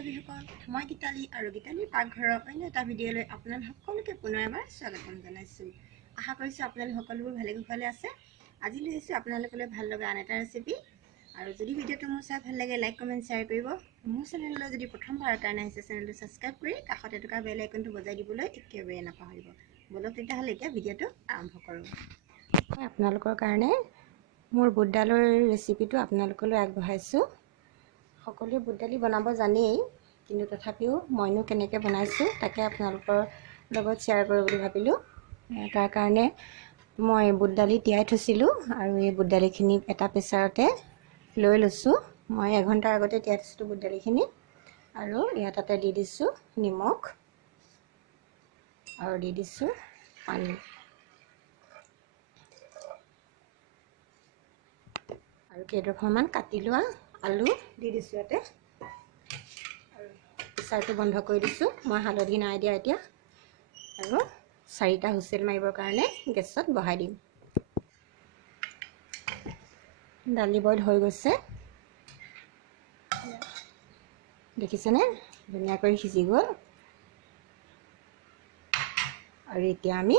বান্ধৱীসকল, মই গীতালি আৰু গীতালি পাকঘৰৰ অন্য এটা ভিডিঅ'লৈ আপোনালোক সকলোকে পুনৰ এবাৰ স্বাগতম জনাইছোঁ। আশা কৰিছোঁ আপোনালোক সকলোবোৰ ভালে কুশলে আছে। আজি লৈ আহিছোঁ আপোনালোকলৈ ভাল লগা আন এটা ৰেচিপি। আৰু যদি ভিডিঅ'টো মোৰ চাই ভাল লাগে লাইক কমেণ্ট শ্বেয়াৰ কৰিব। মোৰ চেনেললৈ যদি প্ৰথমবাৰৰ কাৰণে আহিছে চেনেলটো ছাবস্ক্ৰাইব কৰি কাষতে থকা বেল আইকনটো বজাই দিবলৈ একেবাৰে নাপাহৰিব। বলক তেতিয়াহ'লে এতিয়া ভিডিঅ'টো আৰম্ভ কৰোঁ। মই আপোনালোকৰ কাৰণে মোৰ বুটডালৰ ৰেচিপিটো আপোনালোকলৈ আগবঢ়াইছোঁ। সকলোৱে বুট দালি বনাব জানেই, কিন্তু তথাপিও মইনো কেনেকৈ বনাইছোঁ তাকে আপোনালোকৰ লগত শ্বেয়াৰ কৰোঁ বুলি ভাবিলোঁ। তাৰ কাৰণে মই বুট দালি তিয়াই থৈছিলোঁ আৰু এই বুট দালিখিনি এটা প্ৰেছাৰতে লৈ লৈছোঁ। মই এঘণ্টাৰ আগতে তিয়াই থৈছিলোঁ বুট দালিখিনি আৰু তাতে দি দিছোঁ নিমখ আৰু দি দিছোঁ পানী আৰু কেইডোখৰমান কাটি লোৱা আলু দি দিছোঁ ইয়াতে আৰু প্ৰেছাৰটো বন্ধ কৰি দিছোঁ। মই হালধি নাই দিয়া এতিয়া আৰু 4টা হুইচেল মাৰিবৰ কাৰণে গেছত বহাই দিম। দালি বইল হৈ গৈছে, দেখিছেনে ধুনীয়াকৈ সিজি গ'ল। আৰু এতিয়া আমি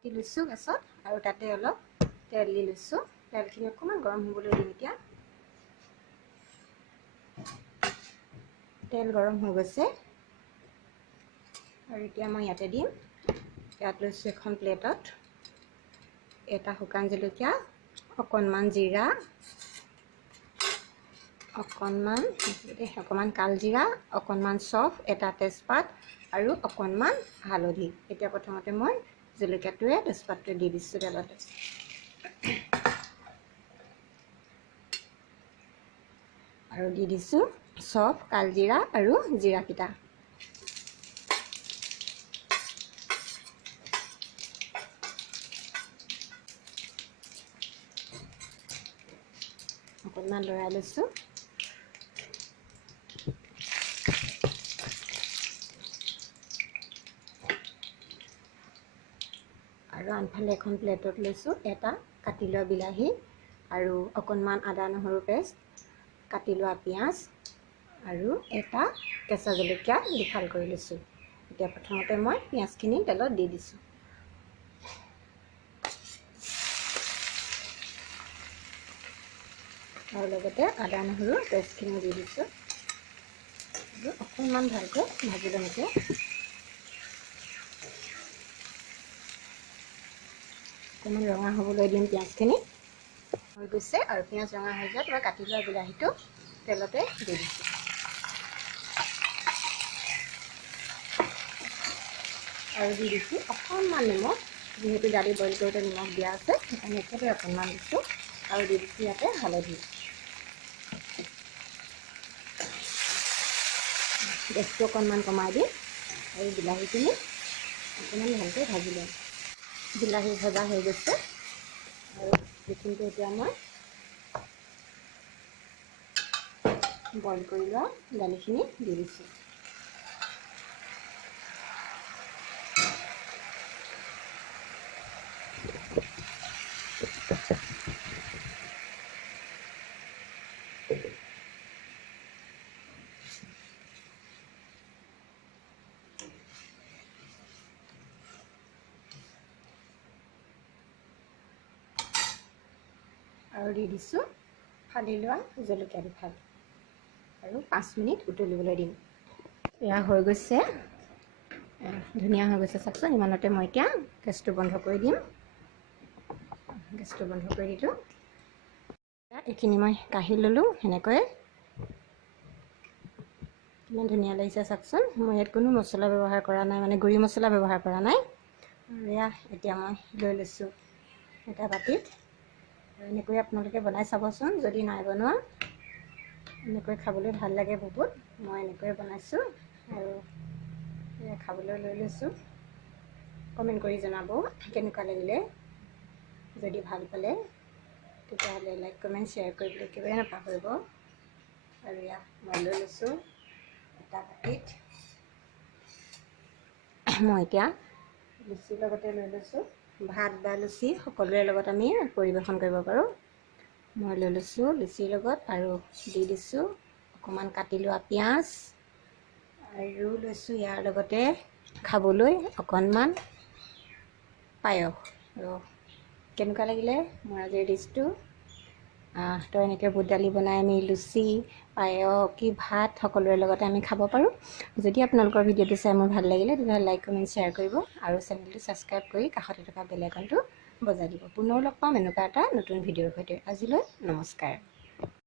দি লৈছোঁ গেছত আৰু তাতে অলপ তেল দি লৈছোঁ। তেলখিনি অকণমান গৰম হ'বলৈ দিম। এতিয়া তেল গৰম হৈ গৈছে আৰু এতিয়া মই ইয়াতে দিম। ইয়াত লৈছোঁ এখন প্লেটত এটা শুকান জলকীয়া, অকণমান জিৰা, অকণমান কালজিৰা, অকণমান চফ, এটা তেজপাত আৰু অকণমান হালধি। এতিয়া প্ৰথমতে মই জলকীয়াটোৱে তেজপাতটোৱে দি দিছোঁ তেলতে আৰু দি দিছোঁ চফ, কালজিৰা আৰু জিৰাকেইটা। অকণমান লৰাই লৈছোঁ আৰু আনফালে এখন প্লেটত লৈছোঁ এটা কাটি লোৱা বিলাহী আৰু অকণমান আদা নহৰু পেষ্ট, কাটি লোৱা পিঁয়াজ আৰু এটা কেঁচা জলকীয়া দুফাল কৰি লৈছোঁ। এতিয়া প্ৰথমতে মই পিঁয়াজখিনি তেলত দি দিছোঁ আৰু লগতে আদা নহৰু পেষ্টখিনি দি দিছোঁ আৰু অকণমান ভালকৈ ভাজি ল'ম। এতিয়া অকণমান ৰঙা হ'বলৈ দিম। পিঁয়াজখিনি হৈ গৈছে আৰু পিঁয়াজ ৰঙা হৈ যোৱাত মই কাটি লোৱা বিলাহীটো তেলতে দি দিছোঁ আৰু দি দিছোঁ অকণমান নিমখ। যিহেতু দালি বইল কৰোঁতে নিমখ দিয়া আছে সেইকাৰণে একেবাৰে অকণমান দিছোঁ আৰু দি দিছোঁ ইয়াতে হালধি। গেছটো অকণমান কমাই দিম আৰু বিলাহীখিনি অকণমান ভালকৈ ভাজি ল'ম। বিলাহী ভজা হৈ গৈছে আৰু এইখিনিতে এতিয়া মই বইল কৰি লোৱা দালিখিনি দি দিছোঁ। আৰু দি দিছোঁ ফালি লোৱা জলকীয়া দুফাল আৰু 5 মিনিট উতলিবলৈ দিম। এয়া হৈ গৈছে, ধুনীয়া হৈ গৈছে চাওকচোন। ইমানতে মই এতিয়া গেছটো বন্ধ কৰি দিম। গেছটো বন্ধ কৰি দিলোঁ। এইখিনি মই কাঢ়ি ল'লোঁ। সেনেকৈ কিমান ধুনীয়া লাগিছে চাওকচোন। মই ইয়াত কোনো মছলা ব্যৱহাৰ কৰা নাই, মানে গুড়ি মছলা ব্যৱহাৰ কৰা নাই। আৰু এয়া এতিয়া মই লৈ লৈছোঁ এটা বাতিত। আৰু এনেকৈ আপোনালোকে বনাই চাবচোন, যদি নাই বনোৱা। এনেকৈ খাবলৈ ভাল লাগে বহুত। মই এনেকৈয়ে বনাইছোঁ আৰু খাবলৈ লৈ লৈছোঁ। কমেণ্ট কৰি জনাব কেনেকুৱা লাগিলে। যদি ভাল পালে তেতিয়াহ'লে লাইক কমেণ্ট শ্বেয়াৰ কৰিবলৈ একেবাৰে নাপাহৰিব। আৰু এয়া মই লৈ লৈছোঁ এটা বাতিত। মই এতিয়া লুচিৰ লগতে লৈ লৈছোঁ। ভাত বা লুচি সকলোৰে লগত আমি পৰিৱেশন কৰিব পাৰোঁ। মই লৈ লৈছোঁ লুচিৰ লগত আৰু দি দিছোঁ অকণমান কাটি লোৱা পিঁয়াজ আৰু লৈছোঁ ইয়াৰ লগতে খাবলৈ অকণমান পায়স। আৰু কেনেকুৱা লাগিলে মোৰ আজিৰ ডিছটো? তো এনেকৈ বুট দালি বনাই আমি লুচি, পায়স কি ভাত সকলোৰে লগতে আমি খাব পাৰোঁ। যদি আপোনালোকৰ ভিডিঅ'টো চাই মোৰ ভাল লাগিলে তেতিয়াহ'লে লাইক কমেণ্ট শ্বেয়াৰ কৰিব আৰু চেনেলটো ছাবস্ক্ৰাইব কৰি কাষতে থকা বেল আইকনটো বজাই দিব। পুনৰ লগ পাম এনেকুৱা এটা নতুন ভিডিঅ'ৰ সৈতে। আজিলৈ নমস্কাৰ।